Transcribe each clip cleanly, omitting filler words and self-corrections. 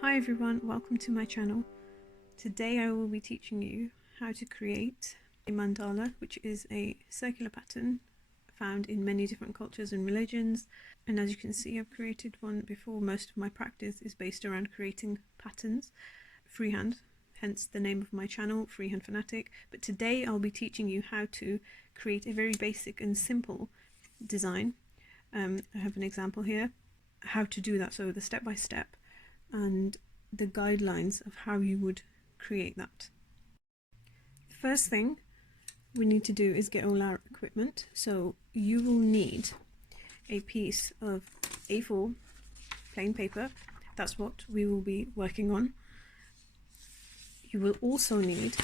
Hi everyone, welcome to my channel. Today I will be teaching you how to create a mandala, which is a circular pattern found in many different cultures and religions. And as you can see, I've created one before. Most of my practice is based around creating patterns freehand, hence the name of my channel, Freehand Fanatic. But today I'll be teaching you how to create a very basic and simple design. I have an example here, how to do that, so the step-by-step and the guidelines of how you would create that. The first thing we need to do is get all our equipment. So you will need a piece of A4 plain paper. That's what we will be working on. You will also need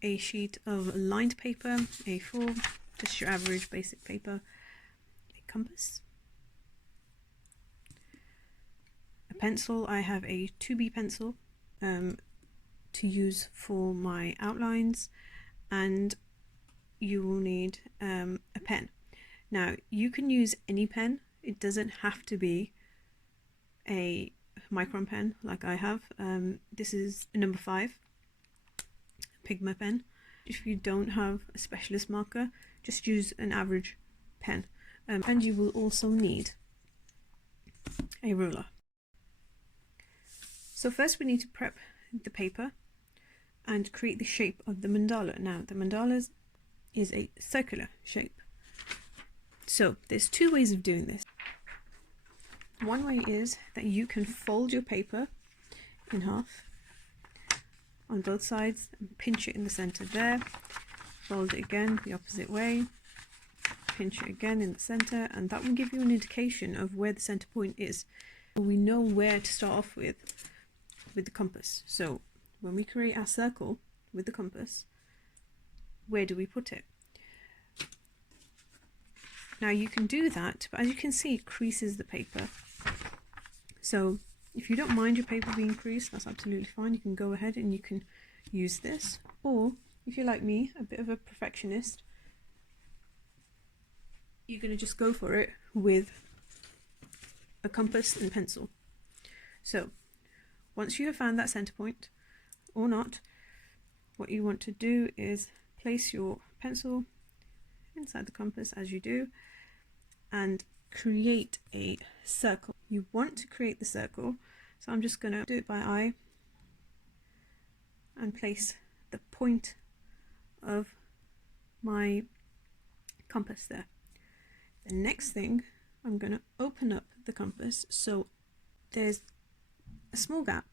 a sheet of lined paper, A4, just your average basic paper, a compass, a pencil. I have a 2B pencil to use for my outlines, and you will need a pen. Now you can use any pen, it doesn't have to be a micron pen like I have. This is a number 5 Pigma pen. If you don't have a specialist marker, just use an average pen. And you will also need a ruler. So first we need to prep the paper and create the shape of the mandala. Now the mandala is a circular shape. So there's two ways of doing this. One way is that you can fold your paper in half on both sides and pinch it in the center there. Fold it again the opposite way, pinch it again in the center, and that will give you an indication of where the center point is. We know where to start off with the compass. So when we create our circle with the compass, where do we put it? Now you can do that, but as you can see, it creases the paper. So if you don't mind your paper being creased, that's absolutely fine. You can go ahead and you can use this. Or if you're like me, a bit of a perfectionist, you're going to just go for it with a compass and pencil. So once you have found that center point, or not, what you want to do is place your pencil inside the compass as you do and create a circle. You want to create the circle, so I'm just going to do it by eye and place the point of my compass there. The next thing, I'm going to open up the compass so there's a small gap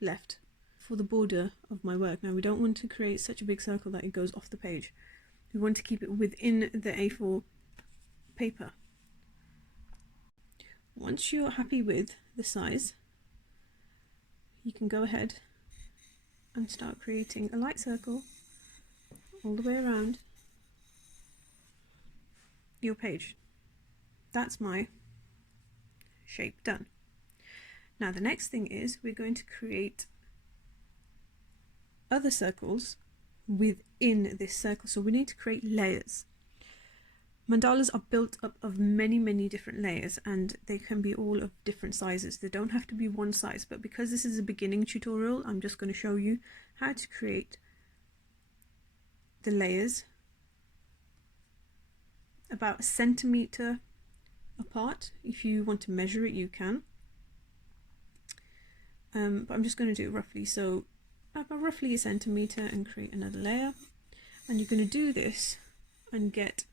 left for the border of my work. Now we don't want to create such a big circle that it goes off the page. We want to keep it within the A4 paper. Once you're happy with the size, you can go ahead and start creating a light circle all the way around your page. That's my shape done. Now the next thing is we're going to create other circles within this circle. So we need to create layers. Mandalas are built up of many different layers, and they can be all of different sizes. They don't have to be one size, but because this is a beginning tutorial, I'm just going to show you how to create the layers about 1 centimeter apart. If you want to measure it, you can. But I'm just going to do it roughly, so about roughly 1 centimeter, and create another layer. And you're going to do this and get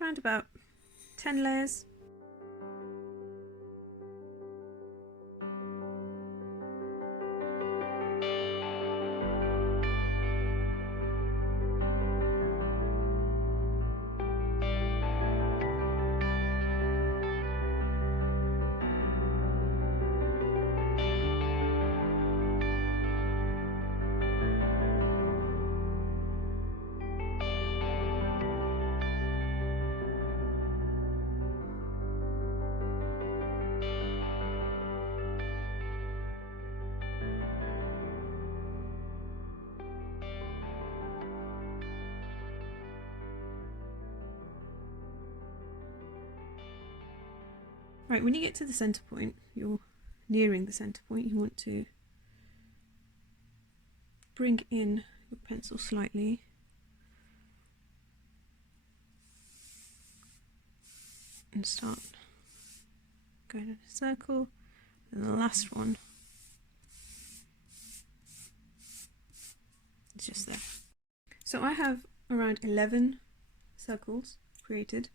around about 10 layers. Right, when you get to the center point, you're nearing the center point, you want to bring in your pencil slightly and start going in a circle, and the last one is just there. So I have around 11 circles created.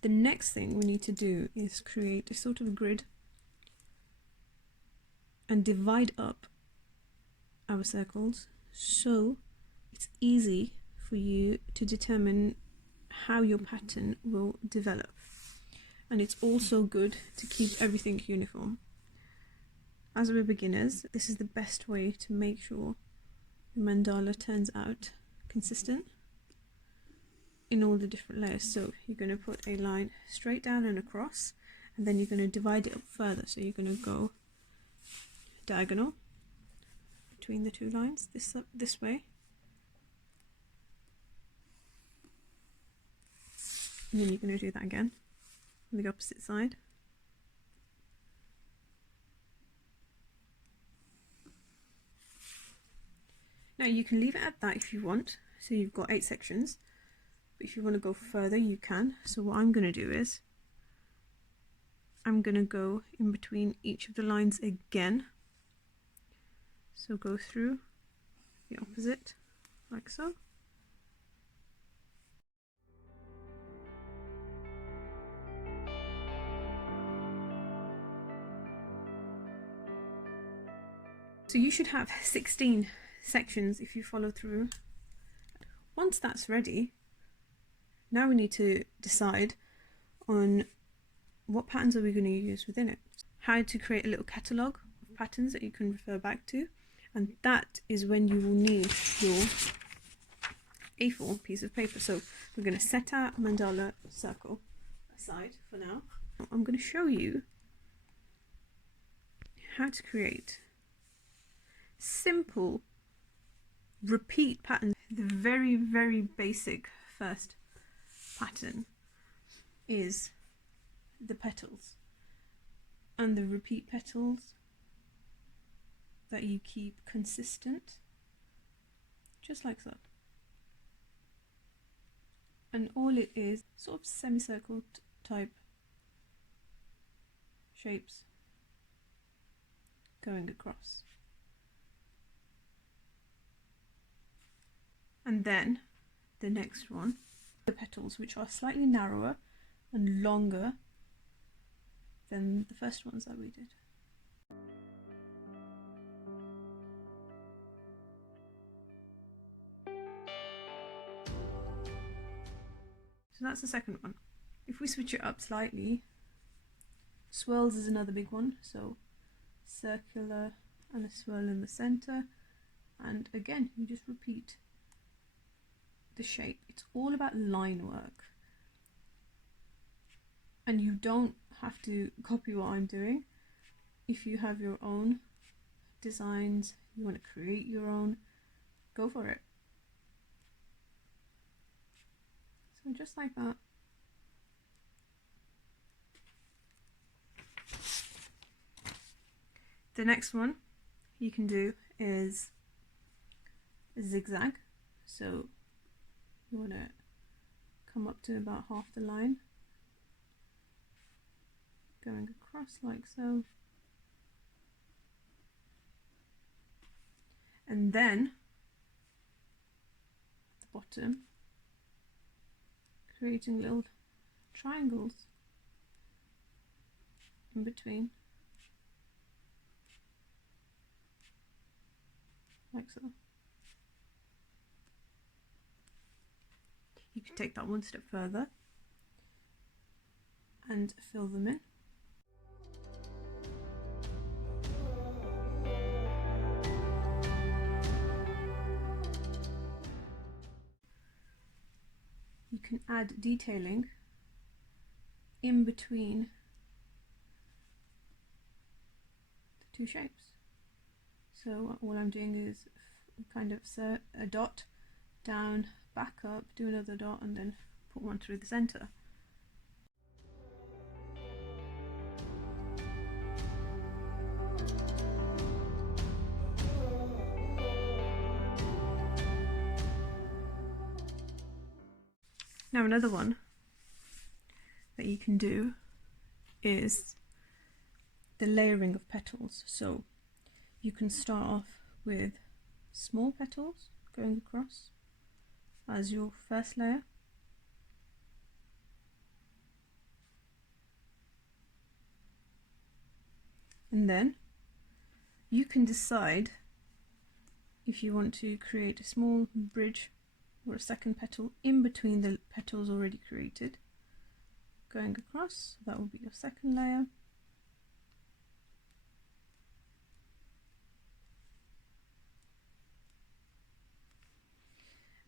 The next thing we need to do is create a sort of grid and divide up our circles so it's easy for you to determine how your pattern will develop. And it's also good to keep everything uniform. As we're beginners, this is the best way to make sure the mandala turns out consistent in all the different layers. So you're going to put a line straight down and across, and then you're going to divide it up further. So you're going to go diagonal between the two lines, this way, and then you're going to do that again on the opposite side. Now you can leave it at that if you want, so you've got 8 sections. But if you want to go further, you can. So what I'm going to do is I'm going to go in between each of the lines again. So go through the opposite, like so. So you should have 16 sections if you follow through. Once that's ready, now we need to decide on what patterns are we going to use within it. How to create a little catalogue of patterns that you can refer back to, and that is when you will need your A4 piece of paper. So we're going to set our mandala circle aside for now. I'm going to show you how to create simple repeat patterns. The very, very basic first pattern is the petals, and the repeat petals that you keep consistent, just like so. And all it is, sort of semicircle type shapes going across. And then the next one, the petals, which are slightly narrower and longer than the first ones that we did. So that's the second one. If we switch it up slightly, swirls is another big one. So circular and a swirl in the center, and again you just repeat the shape. It's all about line work, and you don't have to copy what I'm doing. If you have your own designs, you want to create your own, go for it. So just like that. The next one you can do is zigzag. So you want to come up to about half the line, going across like so, and then at the bottom creating little triangles in between, like so. You can take that one step further and fill them in. You can add detailing in between the two shapes. So all I'm doing is kind of a dot down, back up, do another dot, and then put one through the center. Now another one that you can do is the layering of petals. So you can start off with small petals going across as your first layer, and then you can decide if you want to create a small bridge or a second petal in between the petals already created going across. That will be your second layer.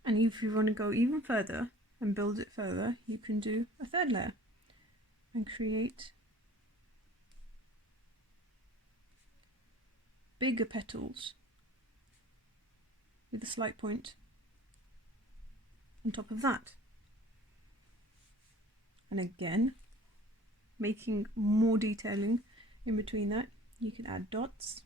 And if you want to go even further and build it further, you can do a third layer and create bigger petals with a slight point on top of that. And again, making more detailing in between that, you can add dots.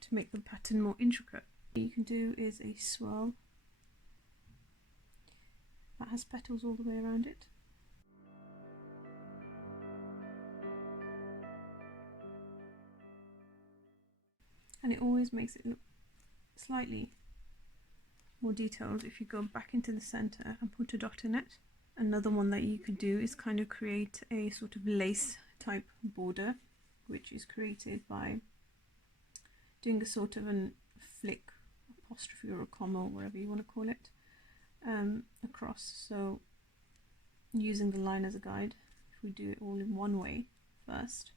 To make the pattern more intricate. What you can do is a swirl that has petals all the way around it. And it always makes it look slightly more detailed if you go back into the center and put a dot in it. Another one that you could do is kind of create a sort of lace type border, which is created by doing a sort of a flick, apostrophe or a comma or whatever you want to call it, across. So using the line as a guide, if we do it all in one way first,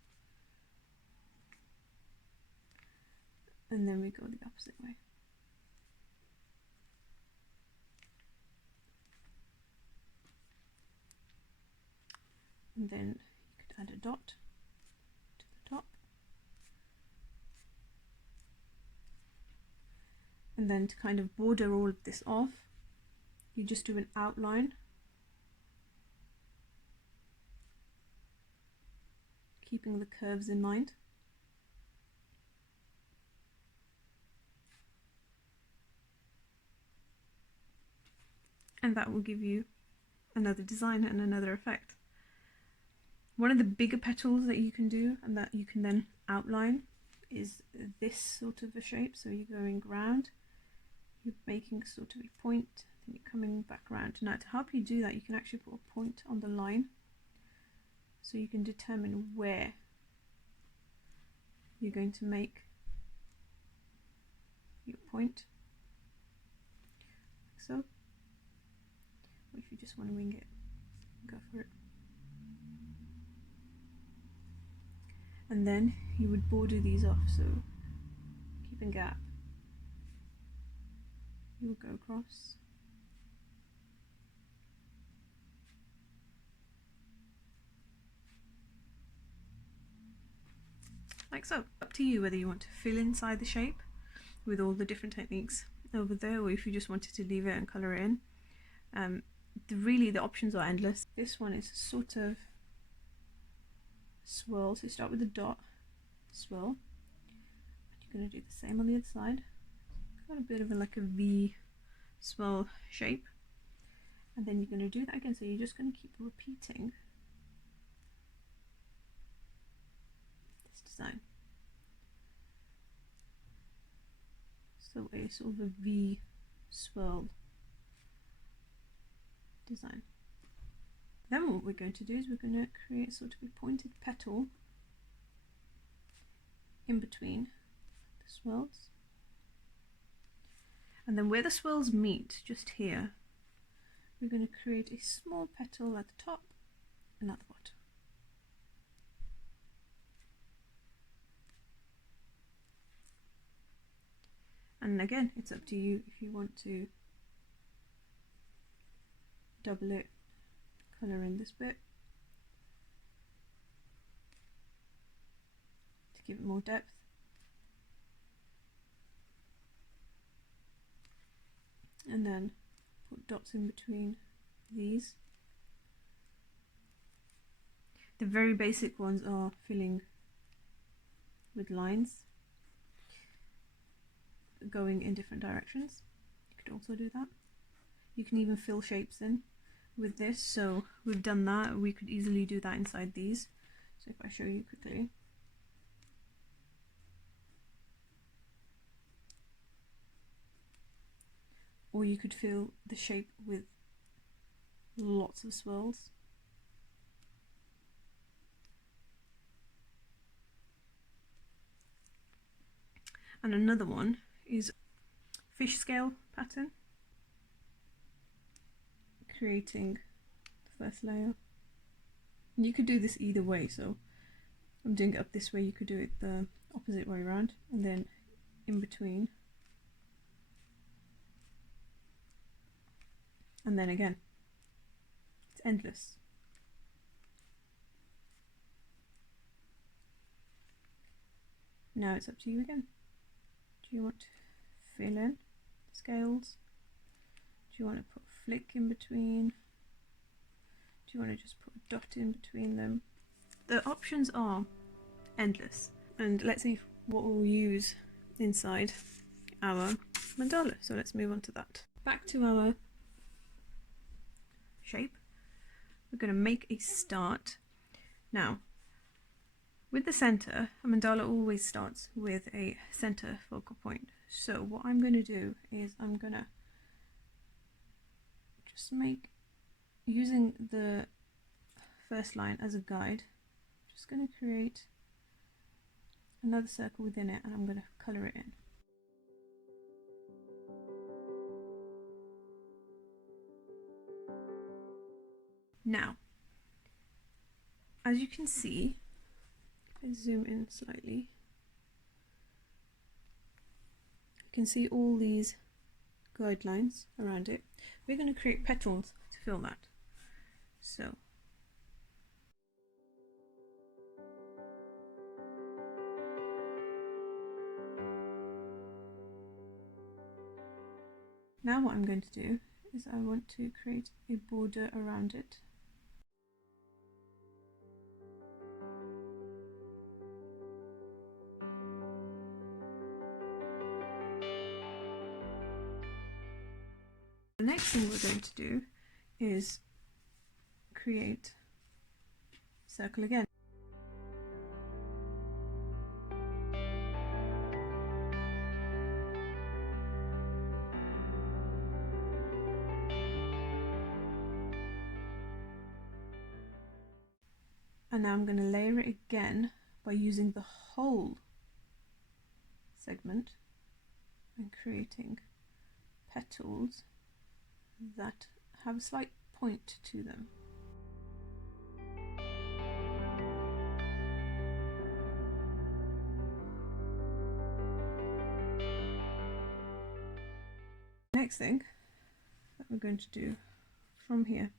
and then we go the opposite way. And then you could add a dot to the top. And then to kind of border all of this off, you just do an outline, keeping the curves in mind. And that will give you another design and another effect. One of the bigger petals that you can do and that you can then outline is this sort of a shape. So you're going round, you're making sort of a point, then you're coming back around. Now to help you do that, you can actually put a point on the line so you can determine where you're going to make your point, like so. Or if you just want to wing it, go for it. And then you would border these off, so keep a gap. You will go across. Like so. Up to you whether you want to fill inside the shape with all the different techniques over there, or if you just wanted to leave it and colour it in. Really the options are endless. This one is sort of swirl, so you start with a dot, swirl, and you're going to do the same on the other side. Got a bit of like a V swirl shape, and then you're going to do that again, so you're just going to keep repeating this design. So a sort of a V swirl design. Then what we're going to do is we're going to create sort of a pointed petal in between the swirls. And then where the swirls meet, just here, we're going to create a small petal at the top and at the bottom. And again, it's up to you if you want to double it, colour in this bit to give it more depth. And then put dots in between these. The very basic ones are filling with lines. going in different directions. You could also do that. You can even fill shapes in with this, so we've done that. We could easily do that inside these. So if I show you quickly. Or you could fill the shape with lots of swirls. And another one is fish scale pattern, creating the first layer. And you could do this either way, so I'm doing it up this way, you could do it the opposite way around, and then in between, and then again. It's endless. Now it's up to you again. Do you want to fill in scales? Do you want to put a flick in between? Do you want to just put a dot in between them? The options are endless. And let's see what we'll use inside our mandala. So let's move on to that. Back to our shape. We're going to make a start. Now, with the center, a mandala always starts with a center focal point. So what I'm going to do is I'm going to just make, using the first line as a guide, just going to create another circle within it, and I'm going to color it in. Now, as you can see, if I zoom in slightly, you can see all these guidelines around it. We're going to create petals to fill that. So now what I'm going to do is I want to create a border around it. The next thing we're going to do is create a circle again. And now I'm going to layer it again by using the whole segment and creating petals that have a slight point to them. Next thing that we're going to do from here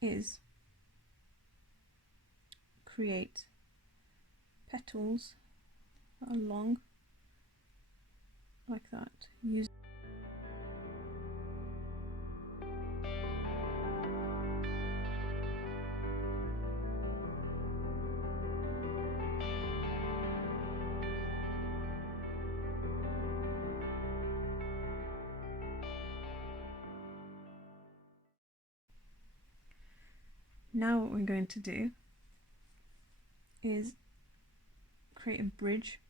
is create petals that are long like that. Now what we're going to do is create a bridge.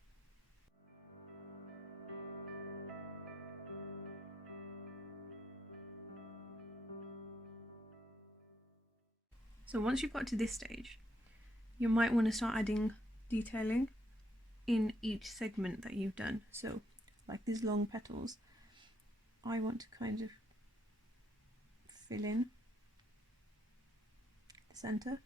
So once you've got to this stage, you might want to start adding detailing in each segment that you've done. So like these long petals, I want to kind of fill in the center.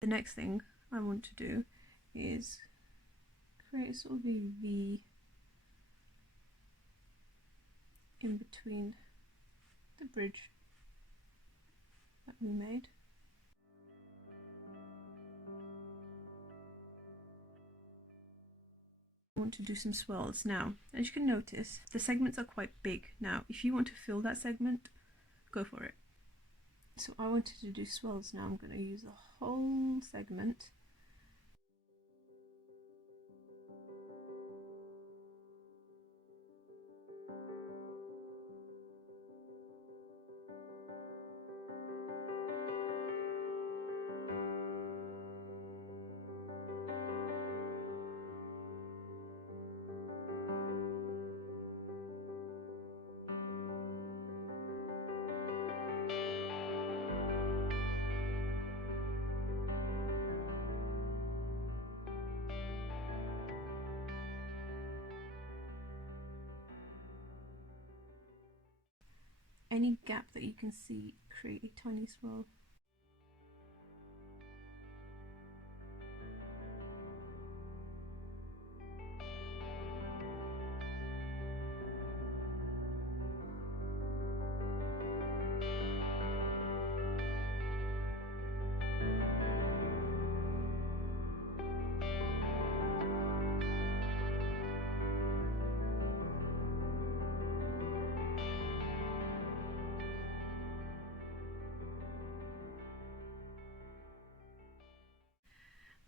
The next thing I want to do is create sort of a V in between the bridge that we made. I want to do some swirls now. As you can notice, the segments are quite big. Now, if you want to fill that segment, go for it. So I wanted to do swirls now. I'm going to use the whole segment. Any gap that you can see, create a tiny swirl.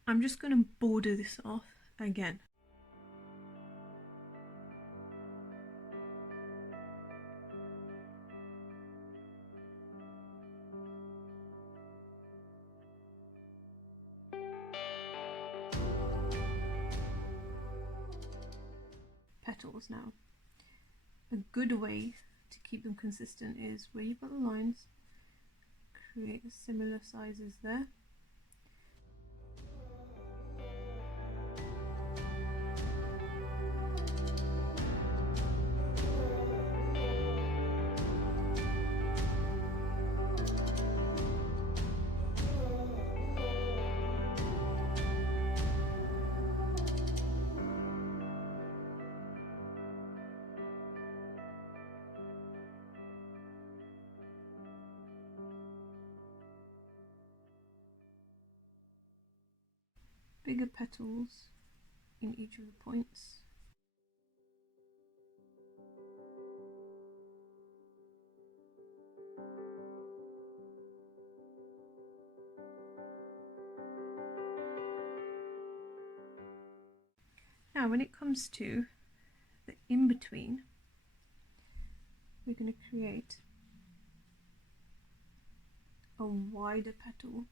I'm just going to border this off again. Petals now. A good way to keep them consistent is where you've got the lines, create similar sizes there. Bigger petals in each of the points. Now when it comes to the in-between, we're going to create a wider petal.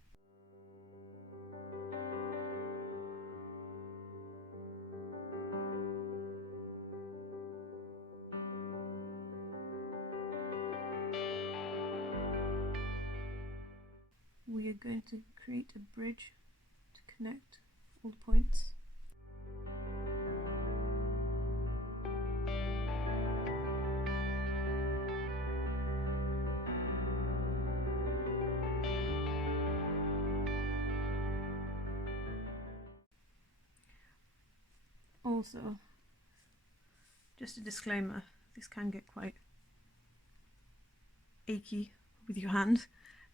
We are going to create a bridge to connect all the points. Also, just a disclaimer, this can get quite achy with your hand,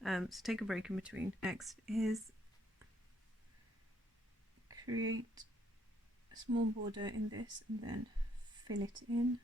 so take a break in between. Next is create a small border in this and then fill it in.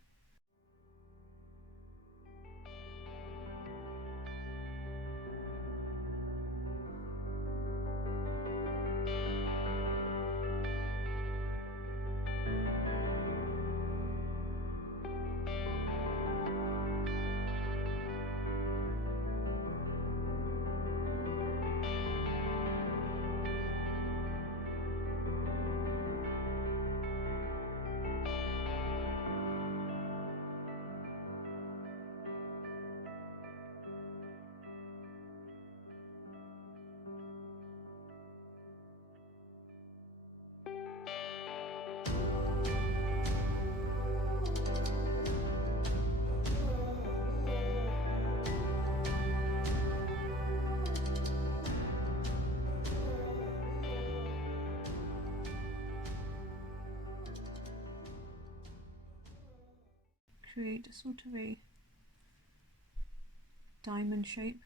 create a sort of a diamond shape.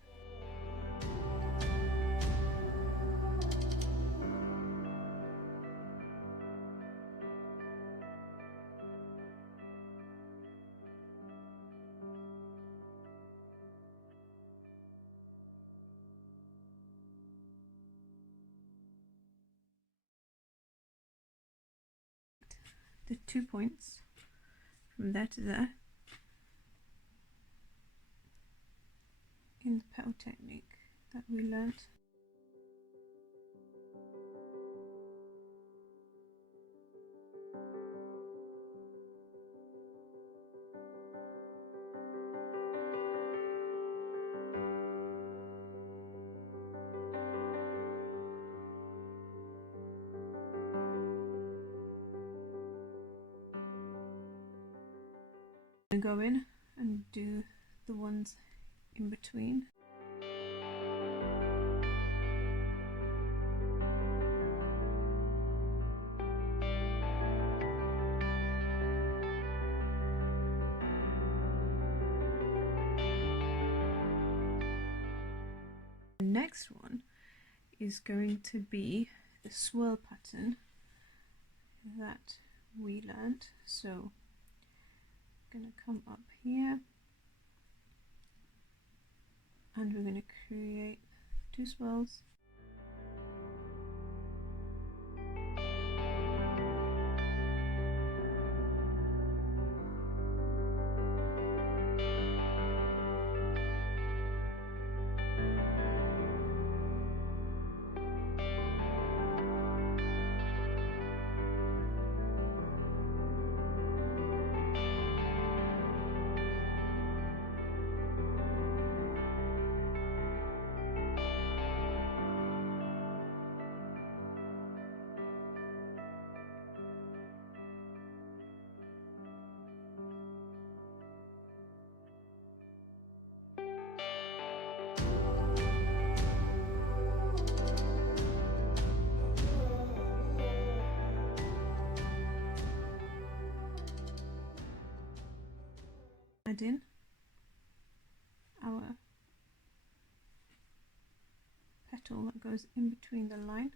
The 2 points from there to there in the petal technique that we learnt. And go in and do the ones in between. The next one is going to be the swirl pattern that we learnt. So going to come up here and we're going to create 2 swirls. Add in our petal that goes in between the line.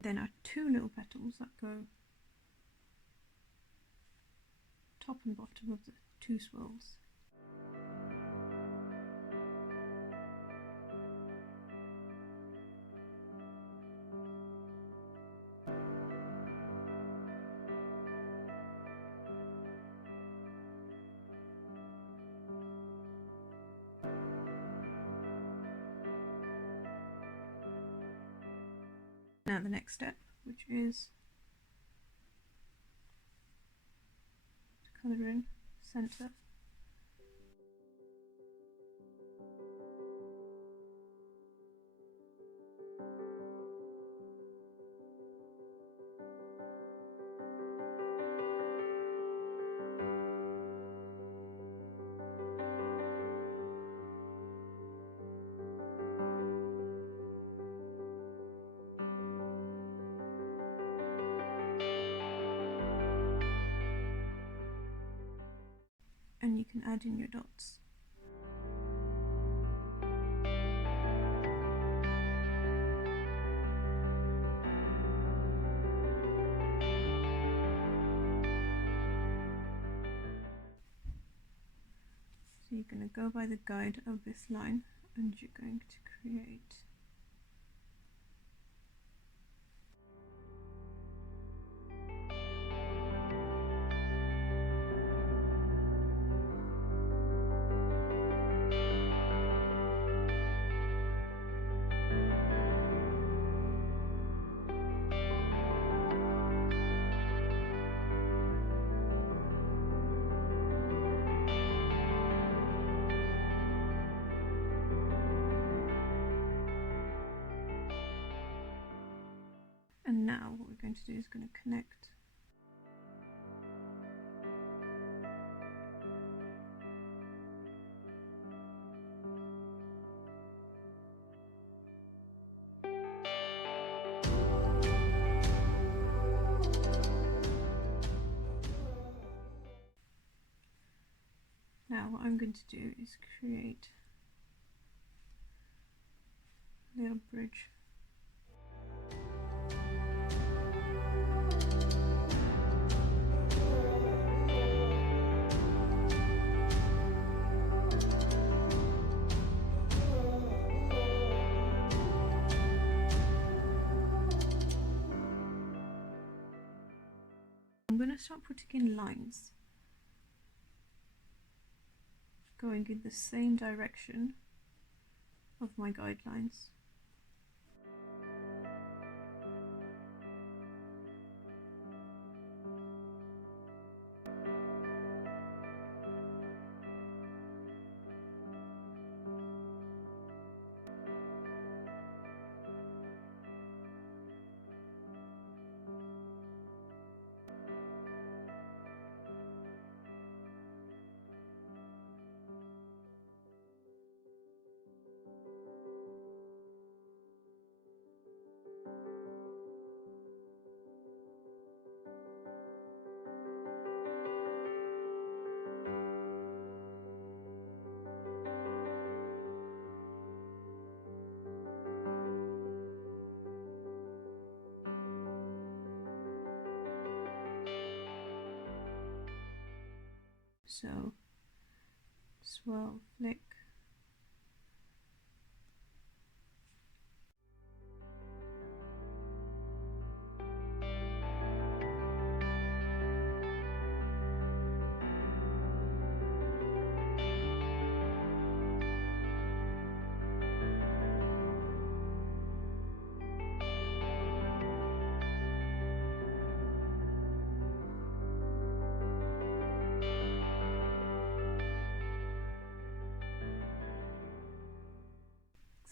Then our 2 little petals that go top and bottom of the 2 swirls. Now the next step, which is to colour in centre. And you can add in your dots. So you're going to go by the guide of this line and you're going to create and now what we're going to do is going to connect what I'm going to do is create a little bridge. I'm going to start putting in lines going in the same direction of my guidelines. So swirl, flick,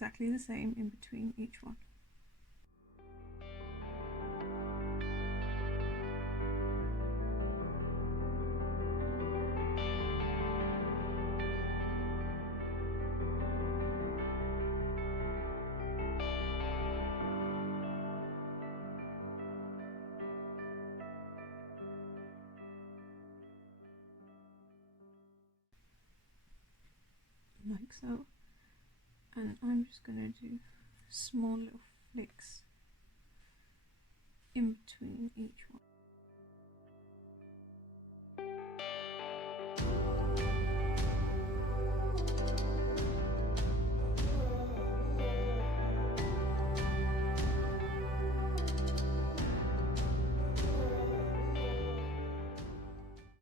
exactly the same in between each one. Like so. And I'm just going to do small little flicks in between each one.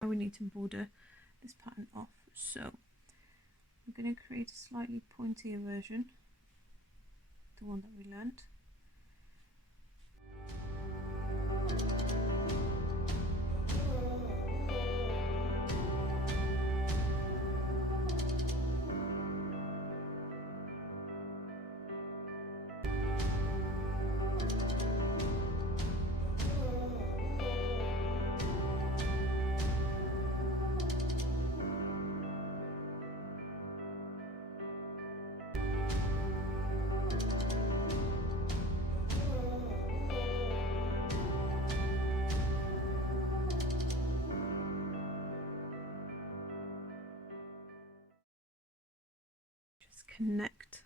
We need to border this pattern off, so we're going to create a slightly pointier version, the one that we learnt. Connect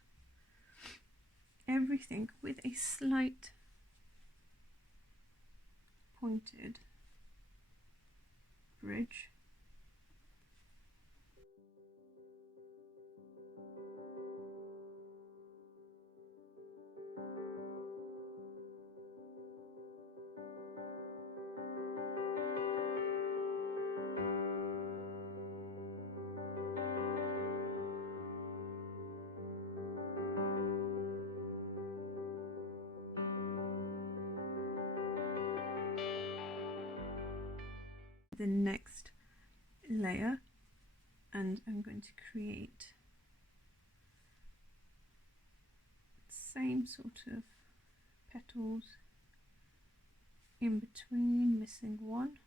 everything with a slight pointed bridge. The next layer, and I'm going to create the same sort of petals in between, missing one.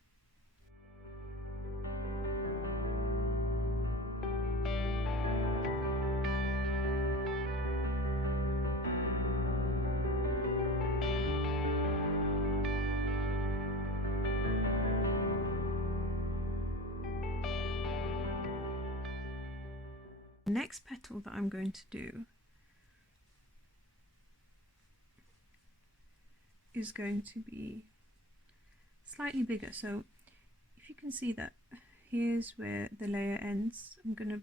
The next petal that I'm going to do is going to be slightly bigger. So if you can see that here's where the layer ends, I'm going to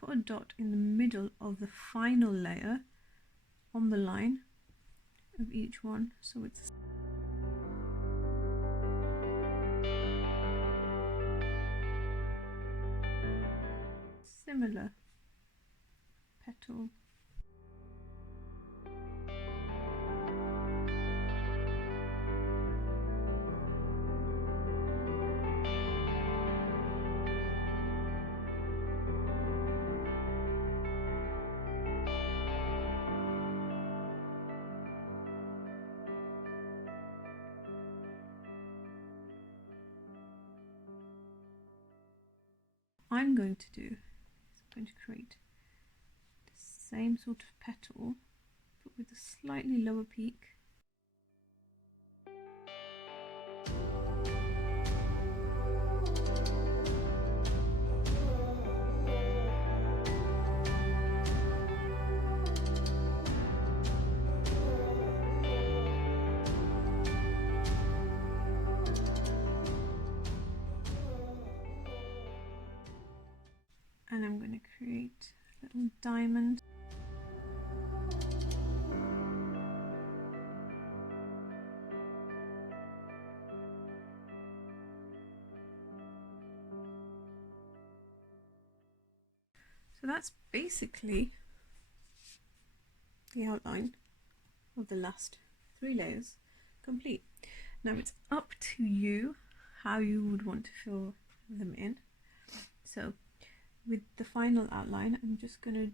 put a dot in the middle of the final layer on the line of each one, so it's similar petal. I'm going to do is I'm going to create the same sort of petal but with a slightly lower peak. And I'm going to create a little diamond. So that's basically the outline of the last 3 layers complete. Now it's up to you how you would want to fill them in. So with the final outline, I'm just going to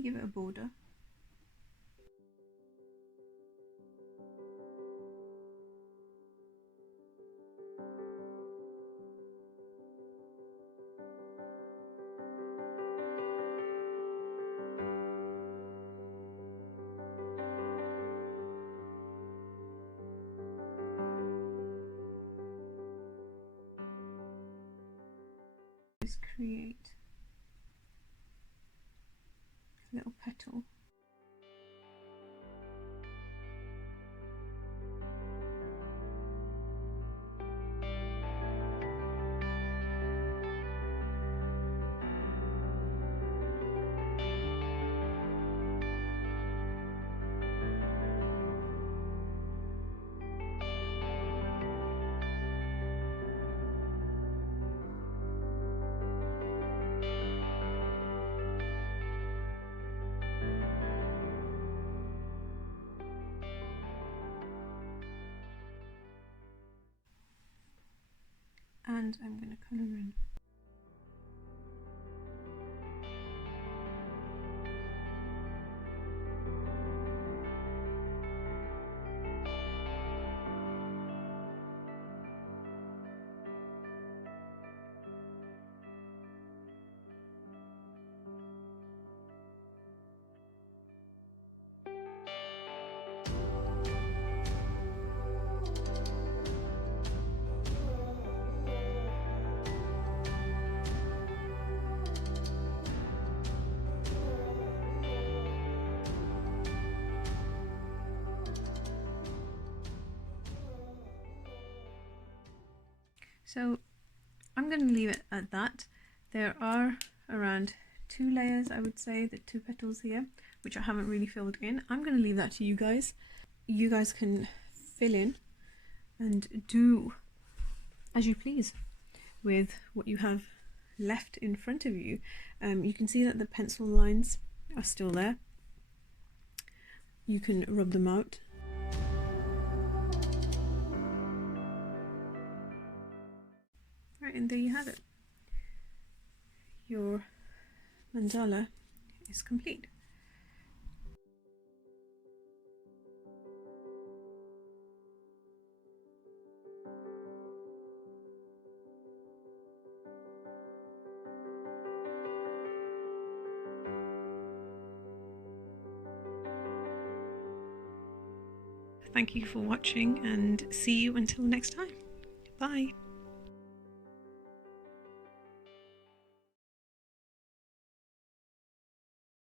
give it a border. Just create a little petal. And I'm going to colour in. So I'm going to leave it at that. There are around 2 layers, I would say, the 2 petals here, which I haven't really filled in. I'm going to leave that to you guys. You guys can fill in and do as you please with what you have left in front of you. You can see that the pencil lines are still there. You can rub them out. Right, and there you have it. Your mandala is complete. Thank you for watching and see you until next time. Bye.